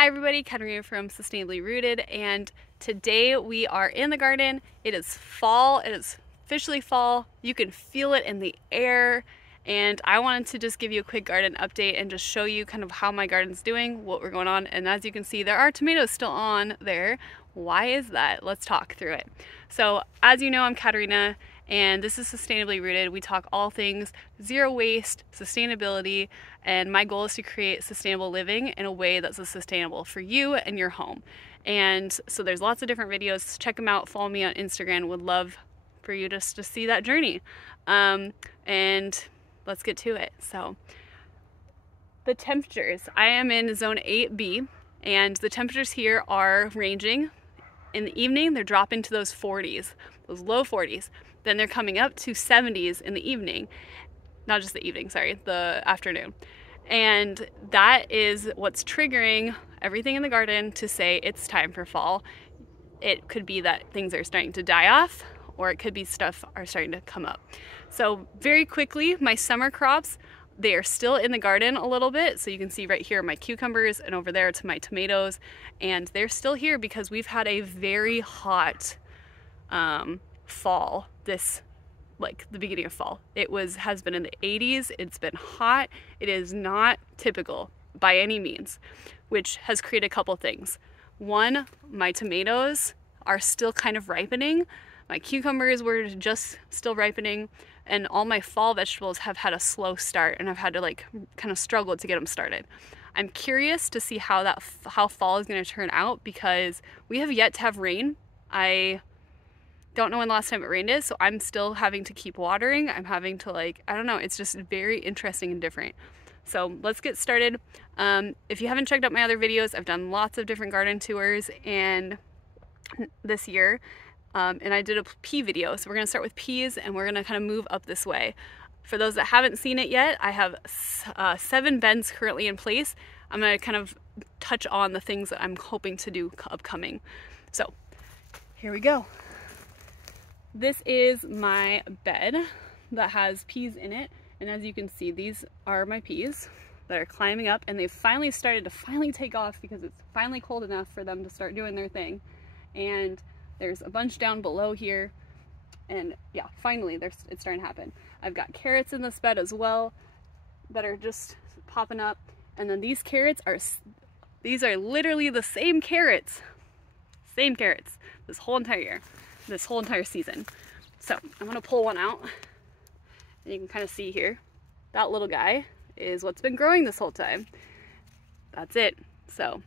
Hi everybody, Katarina from Sustainably Rooted, and today we are in the garden. It is fall, it is officially fall. You can feel it in the air, and I wanted to just give you a quick garden update and just show you kind of how my garden's doing, what we're going on. And as you can see, there are tomatoes still on there. Why is that? Let's talk through it. So as you know, I'm Katarina, and this is Sustainably Rooted. We talk all things zero waste, sustainability, and my goal is to create sustainable living in a way that's sustainable for you and your home. And so there's lots of different videos. Check them out. Follow me on Instagram. Would love for you just to see that journey. And let's get to it. So the temperatures. I am in zone 8B, and the temperatures here are ranging. In the evening, they're dropping to those 40s, those low 40s. Then they're coming up to 70s in the evening. Not just the evening, sorry, the afternoon. And that is what's triggering everything in the garden to say it's time for fall. It could be that things are starting to die off, or it could be stuff are starting to come up. So very quickly, my summer crops, they are still in the garden a little bit. So you can see right here my cucumbers, and over there to my tomatoes, and they're still here because we've had a very hot fall, this like the beginning of fall. It has been in the 80s. It's been hot. It is not typical by any means, which has created a couple things. One, my tomatoes are still kind of ripening. My cucumbers were just still ripening, and all my fall vegetables have had a slow start, and I've had to like kind of struggle to get them started. I'm curious to see how fall is going to turn out because we have yet to have rain. I don't know when the last time it rained is, so I'm still having to keep watering. I'm having to I don't know, it's just very interesting and different. So let's get started. If you haven't checked out my other videos, I've done lots of different garden tours and this year, and I did a pea video. So we're gonna start with peas, and we're gonna kind of move up this way. For those that haven't seen it yet, I have 7 beds currently in place. I'm gonna kind of touch on the things that I'm hoping to do upcoming. So here we go. This is my bed that has peas in it, and as you can see, these are my peas that are climbing up, and they've finally started to take off because it's finally cold enough for them to start doing their thing. And there's a bunch down below here, and yeah, finally it's starting to happen. I've got carrots in this bed as well that are just popping up, and then these are literally the same carrots this whole entire year. This whole entire season. So I'm gonna pull one out, and you can kind of see here, that little guy is what's been growing this whole time. That's it. So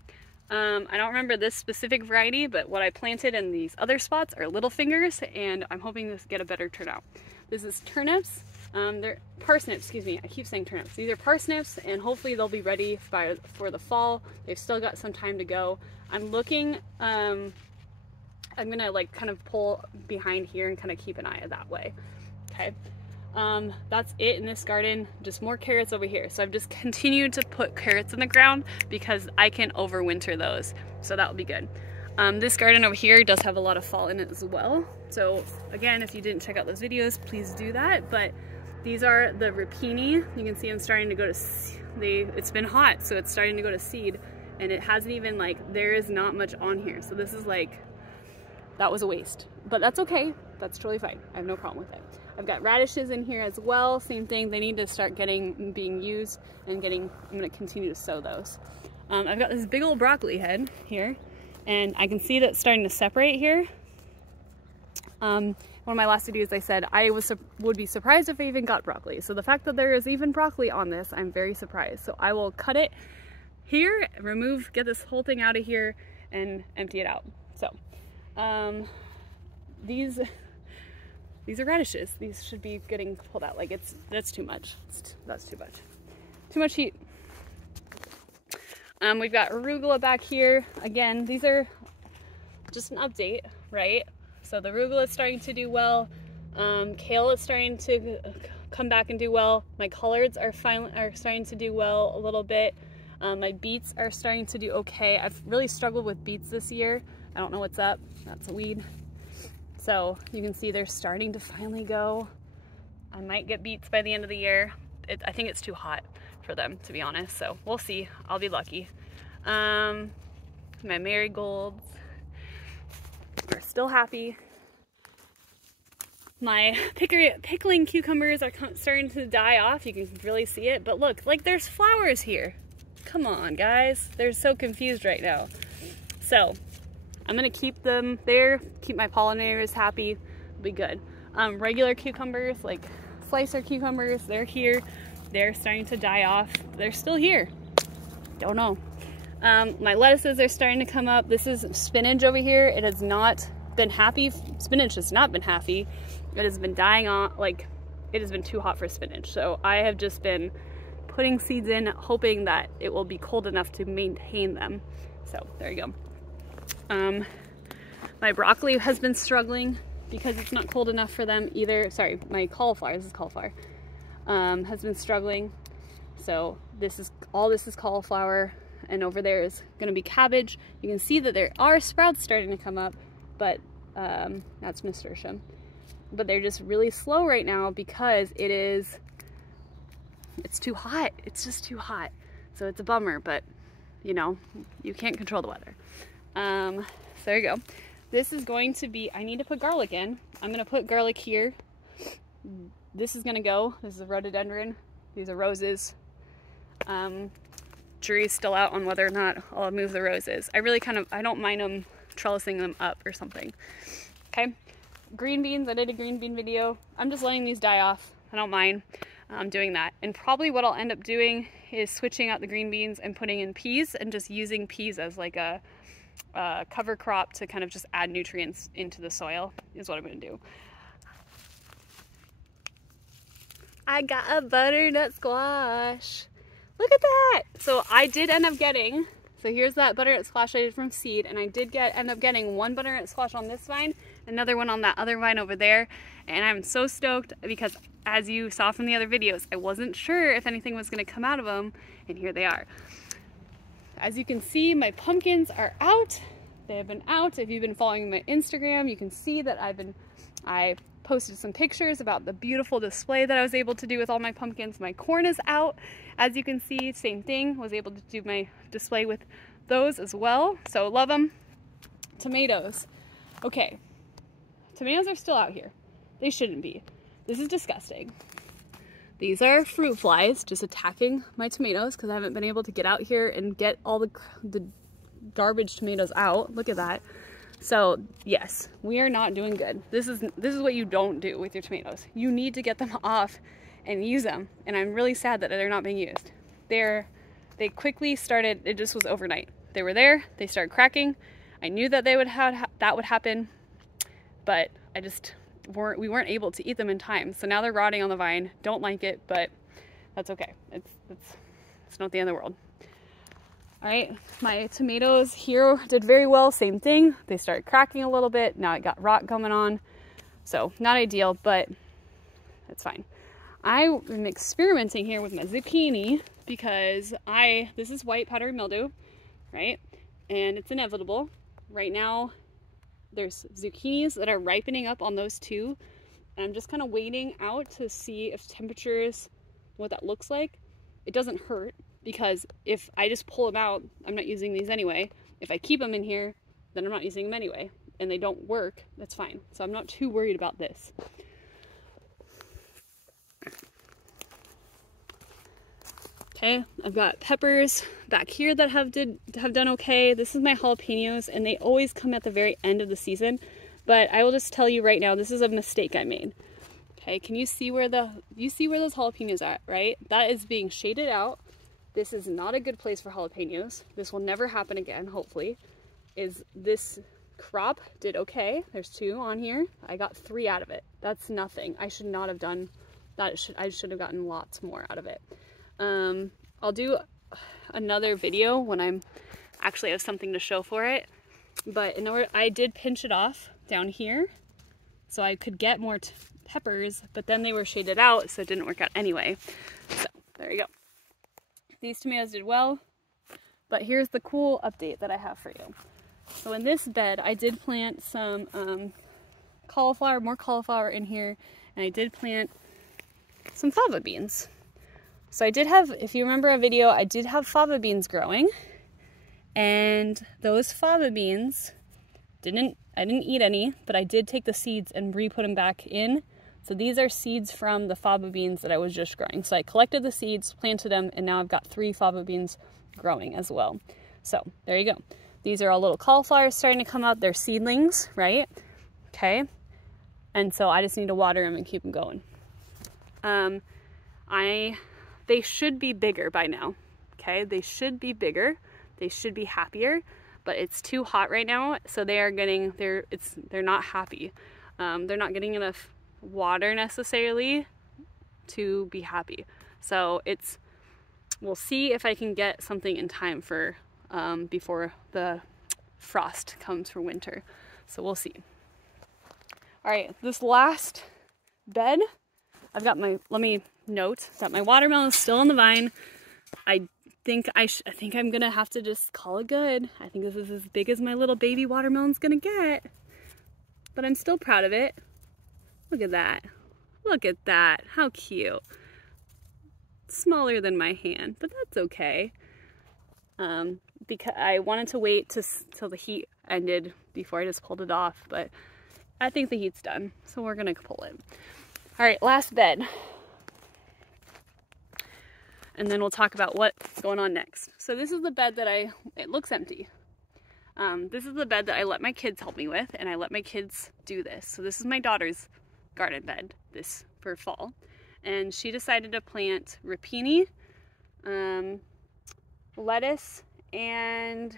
I don't remember this specific variety, but what I planted in these other spots are little fingers, and I'm hoping to get a better turnout. This is turnips. They're parsnips, excuse me, I keep saying turnips. These are parsnips, and hopefully they'll be ready for the fall. They've still got some time to go. I'm looking, I'm gonna kind of pull behind here and kind of keep an eye that way. Okay, that's it in this garden. Just more carrots over here. So I've just continued to put carrots in the ground because I can overwinter those. So that will be good. This garden over here does have a lot of fall in it as well. So again, if you didn't check out those videos, please do that. But these are the rapini. You can see I'm starting to go to, it's been hot, so it's starting to go to seed, and it hasn't even there is not much on here. So this is that was a waste, but that's okay. That's totally fine. I have no problem with it. I've got radishes in here as well. Same thing. They need to start being used and I'm going to continue to sow those. I've got this big old broccoli head here, and I can see that it's starting to separate here. One of my last videos I said I would be surprised if I even got broccoli. So the fact that there is even broccoli on this, I'm very surprised. So I will cut it here, get this whole thing out of here and empty it out. So these are radishes. These should be getting pulled out. That's too much. That's too much. Too much heat. We've got arugula back here. Again, these are just an update, right? So the arugula is starting to do well. Kale is starting to come back and do well. My collards are starting to do well a little bit. My beets are starting to do okay. I've really struggled with beets this year. I don't know what's up. That's a weed. So you can see they're starting to finally go. I might get beets by the end of the year. I think it's too hot for them, to be honest. So we'll see. I'll be lucky. My marigolds are still happy. My pickling cucumbers are starting to die off. You can really see it, but look, like there's flowers here. Come on, guys. They're so confused right now. So I'm gonna keep them there, keep my pollinators happy, it'll be good. Regular cucumbers, like slicer cucumbers, they're here. They're starting to die off. They're still here. Don't know. My lettuces are starting to come up. This is spinach over here. It has not been happy. Spinach has not been happy. It has been dying on, like, it has been too hot for spinach. So I have just been putting seeds in, hoping that it will be cold enough to maintain them. So there you go. My broccoli has been struggling because it's not cold enough for them either. Sorry, my cauliflower, this is cauliflower, has been struggling. So all this is cauliflower, and over there is gonna be cabbage. You can see that there are sprouts starting to come up, but that's nasturtium. But they're just really slow right now because it's too hot. It's just too hot. So it's a bummer, but you know, you can't control the weather. So there you go. This is going to be, I need to put garlic in. I'm gonna put garlic here. This is gonna go. This is a rhododendron. These are roses. Jury's still out on whether or not I'll move the roses. I don't mind them trellising them up or something. Okay. Green beans, I did a green bean video. I'm just letting these die off. I don't mind doing that. And probably what I'll end up doing is switching out the green beans and putting in peas and just using peas as like a cover crop to kind of just add nutrients into the soil is what I'm gonna do. I got a butternut squash. Look at that. So I did end up getting, so here's that butternut squash I did from seed, and I did end up getting one butternut squash on this vine, another one on that other vine over there, and I'm so stoked because as you saw from the other videos, I wasn't sure if anything was gonna come out of them, and here they are. As you can see, my pumpkins are out. They have been out. If you've been following my Instagram, you can see that I posted some pictures about the beautiful display that I was able to do with all my pumpkins. My corn is out. As you can see, same thing, was able to do my display with those as well. So love them. Tomatoes. Okay, tomatoes are still out here. They shouldn't be. This is disgusting. These are fruit flies just attacking my tomatoes because I haven't been able to get out here and get all the garbage tomatoes out. Look at that. So yes, we are not doing good. This is what you don't do with your tomatoes. You need to get them off and use them. And I'm really sad that they're not being used. They quickly started, it just was overnight. They were there, they started cracking. I knew that that would happen, but we weren't able to eat them in time. So now they're rotting on the vine. Don't like it, but that's okay. It's not the end of the world. All right, my tomatoes here did very well, same thing. They started cracking a little bit. Now it got rot coming on. So not ideal, but it's fine. I am experimenting here with my zucchini because this is white powdery mildew, right? And it's inevitable. Right now, there's zucchinis that are ripening up on those two. And I'm just kind of waiting out to see if temperatures, what that looks like. It doesn't hurt because if I just pull them out, I'm not using these anyway. If I keep them in here, then I'm not using them anyway. And they don't work, that's fine. So I'm not too worried about this. Okay, I've got peppers back here that have done okay. This is my jalapenos, and they always come at the very end of the season. But I will just tell you right now, this is a mistake I made. Okay, can you see where those jalapenos are, right? That is being shaded out. This is not a good place for jalapenos. This will never happen again, hopefully. This crop did okay. There's 2 on here. I got 3 out of it. That's nothing. I should not have done that. I should have gotten lots more out of it. I'll do another video when I actually have something to show for it. But I did pinch it off down here so I could get more peppers, but then they were shaded out, so it didn't work out anyway. So there you go. These tomatoes did well, but here's the cool update that I have for you. So in this bed, I did plant some more cauliflower in here, and I did plant some fava beans. So I did have, if you remember a video, I did have fava beans growing, And those fava beans, I didn't eat any, but I did take the seeds and re-put them back in. So these are seeds from the fava beans that I was just growing. So I collected the seeds, planted them, and now I've got 3 fava beans growing as well. So there you go. These are all little cauliflowers starting to come up. They're seedlings, right? Okay. And so I just need to water them and keep them going. They should be bigger by now. Okay. They should be bigger. They should be happier, but it's too hot right now. So they're not happy. They're not getting enough water necessarily to be happy. So we'll see if I can get something in time for before the frost comes for winter. So we'll see. All right, this last bed, I've got my, let me note that my watermelon is still on the vine. I think I'm gonna have to just call it good. I think this is as big as my little baby watermelon's gonna get, but I'm still proud of it. Look at that. Look at that. How cute. Smaller than my hand, but that's okay. Because I wanted to wait till the heat ended before I just pulled it off, but I think the heat's done, so we're gonna pull it. All right, last bed. And then we'll talk about what's going on next. So this is the bed that it looks empty. This is the bed that I let my kids help me with, and I let my kids do this. So this is my daughter's garden bed, this for fall. And she decided to plant rapini, lettuce, and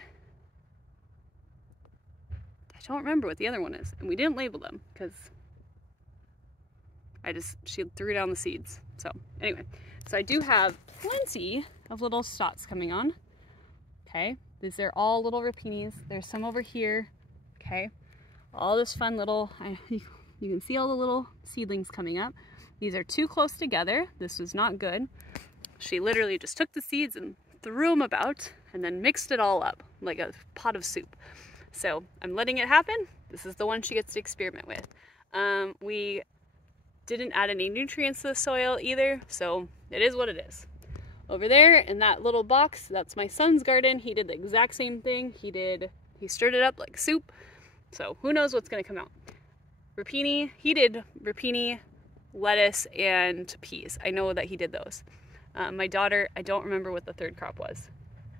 I don't remember what the other one is. And we didn't label them because she threw down the seeds. So anyway, so I do have plenty of little stalks coming on. Okay, these are all little rapinis. There's some over here. Okay, all this fun little, you can see all the little seedlings coming up. These are too close together. This was not good. She literally just took the seeds and threw them about and then mixed it all up like a pot of soup. So I'm letting it happen. This is the one she gets to experiment with. We didn't add any nutrients to the soil either, so it is what it is. Over there in that little box, that's my son's garden. He did the exact same thing. He stirred it up like soup. So who knows what's gonna come out. Rapini, he did rapini, lettuce, and peas. I know that he did those. My daughter, I don't remember what the third crop was.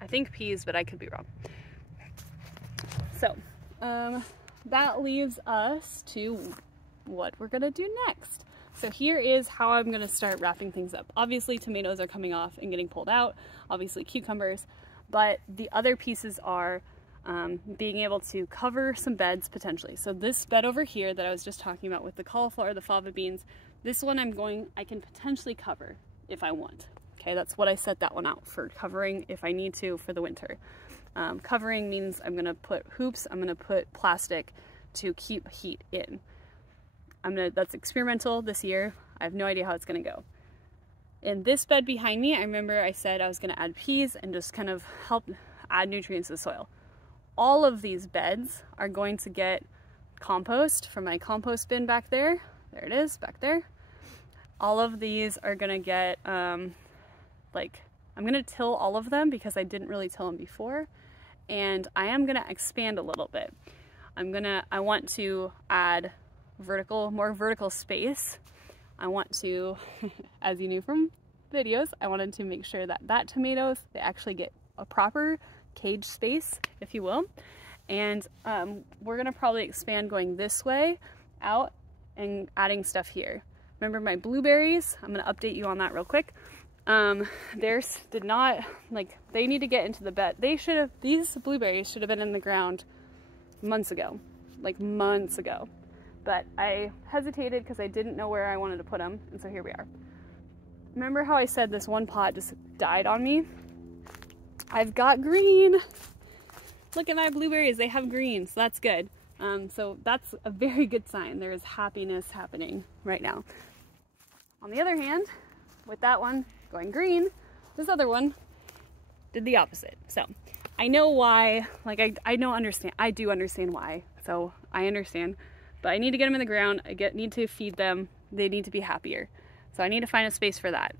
I think peas, but I could be wrong. So that leaves us to what we're gonna do next. So here is how I'm gonna start wrapping things up. Obviously tomatoes are coming off and getting pulled out, obviously cucumbers, but the other pieces are being able to cover some beds potentially. So this bed over here that I was just talking about with the cauliflower, the fava beans, this one I can potentially cover if I want. Okay, that's what I set that one out for, covering if I need to for the winter. Covering means I'm gonna put hoops, I'm gonna put plastic to keep heat in. That's experimental this year. I have no idea how it's gonna go. In this bed behind me, I remember I said I was gonna add peas and just kind of help add nutrients to the soil. All of these beds are going to get compost from my compost bin back there. There it is, back there. All of these are gonna get, I'm gonna till all of them because I didn't really till them before. And I am gonna expand a little bit. I want to add more vertical space. I want to, as you knew from videos, I wanted to make sure that tomatoes, they actually get a proper cage space, if you will. And we're gonna probably expand going this way out and adding stuff here. Remember my blueberries? I'm gonna update you on that real quick. Theirs did not, they need to get into the bed. These blueberries should have been in the ground months ago, months ago. But I hesitated because I didn't know where I wanted to put them, and so here we are. Remember how I said this one pot just died on me? I've got green. Look at my blueberries, they have green, so that's good. So that's a very good sign. There is happiness happening right now. On the other hand, with that one going green, this other one did the opposite. So I know why, I do understand why, so I understand. But I need to get them in the ground, need to feed them, they need to be happier. So I need to find a space for that.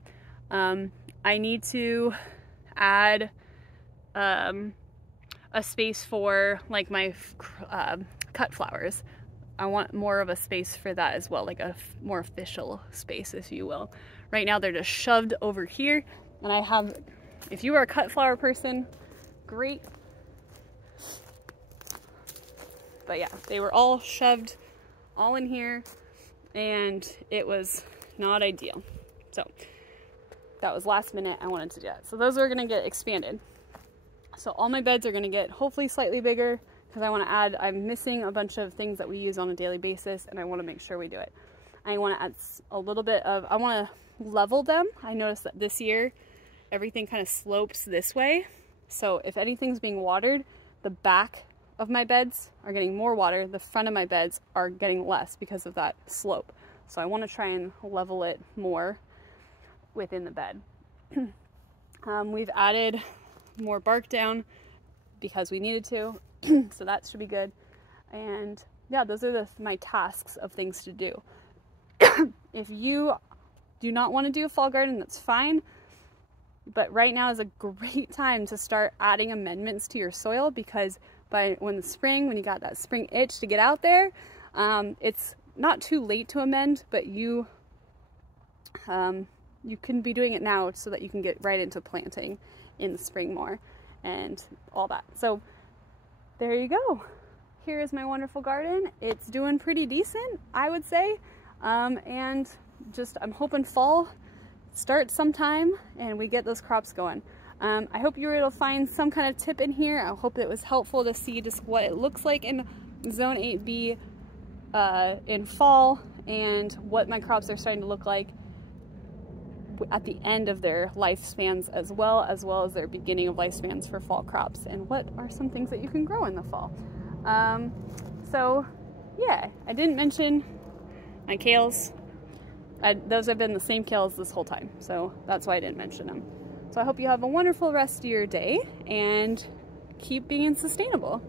I need to add a a space for like my cut flowers. I want more of a space for that as well, like a more official space, if you will. Right now they're just shoved over here, and I have, if you are a cut flower person, great. But yeah, they were all shoved all in here, and it was not ideal. So that was last minute. I wanted to do that. So those are gonna get expanded. So all my beds are gonna get hopefully slightly bigger, because I want to add, I'm missing a bunch of things that we use on a daily basis, and I want to make sure we do it. I want to add a little bit of, I want to level them. I noticed that this year everything kind of slopes this way, so if anything's being watered, the back of my beds are getting more water, the front of my beds are getting less because of that slope. So I want to try and level it more within the bed. We've added more bark down because we needed to. So that should be good. And yeah, those are my tasks of things to do. If you do not want to do a fall garden, that's fine. But right now is a great time to start adding amendments to your soil, because when you got that spring itch to get out there, it's not too late to amend, but you can be doing it now so that you can get right into planting in the spring more and all that. So there you go. Here is my wonderful garden. It's doing pretty decent, I would say. And just, I'm hoping fall starts sometime and we get those crops going. I hope you were able to find some kind of tip in here. I hope it was helpful to see just what it looks like in Zone 8B in fall, and what my crops are starting to look like at the end of their lifespans, as well as their beginning of lifespans for fall crops, and what are some things that you can grow in the fall. So yeah, I didn't mention my kales. Those have been the same kales this whole time, so that's why I didn't mention them. So I hope you have a wonderful rest of your day and keep being sustainable.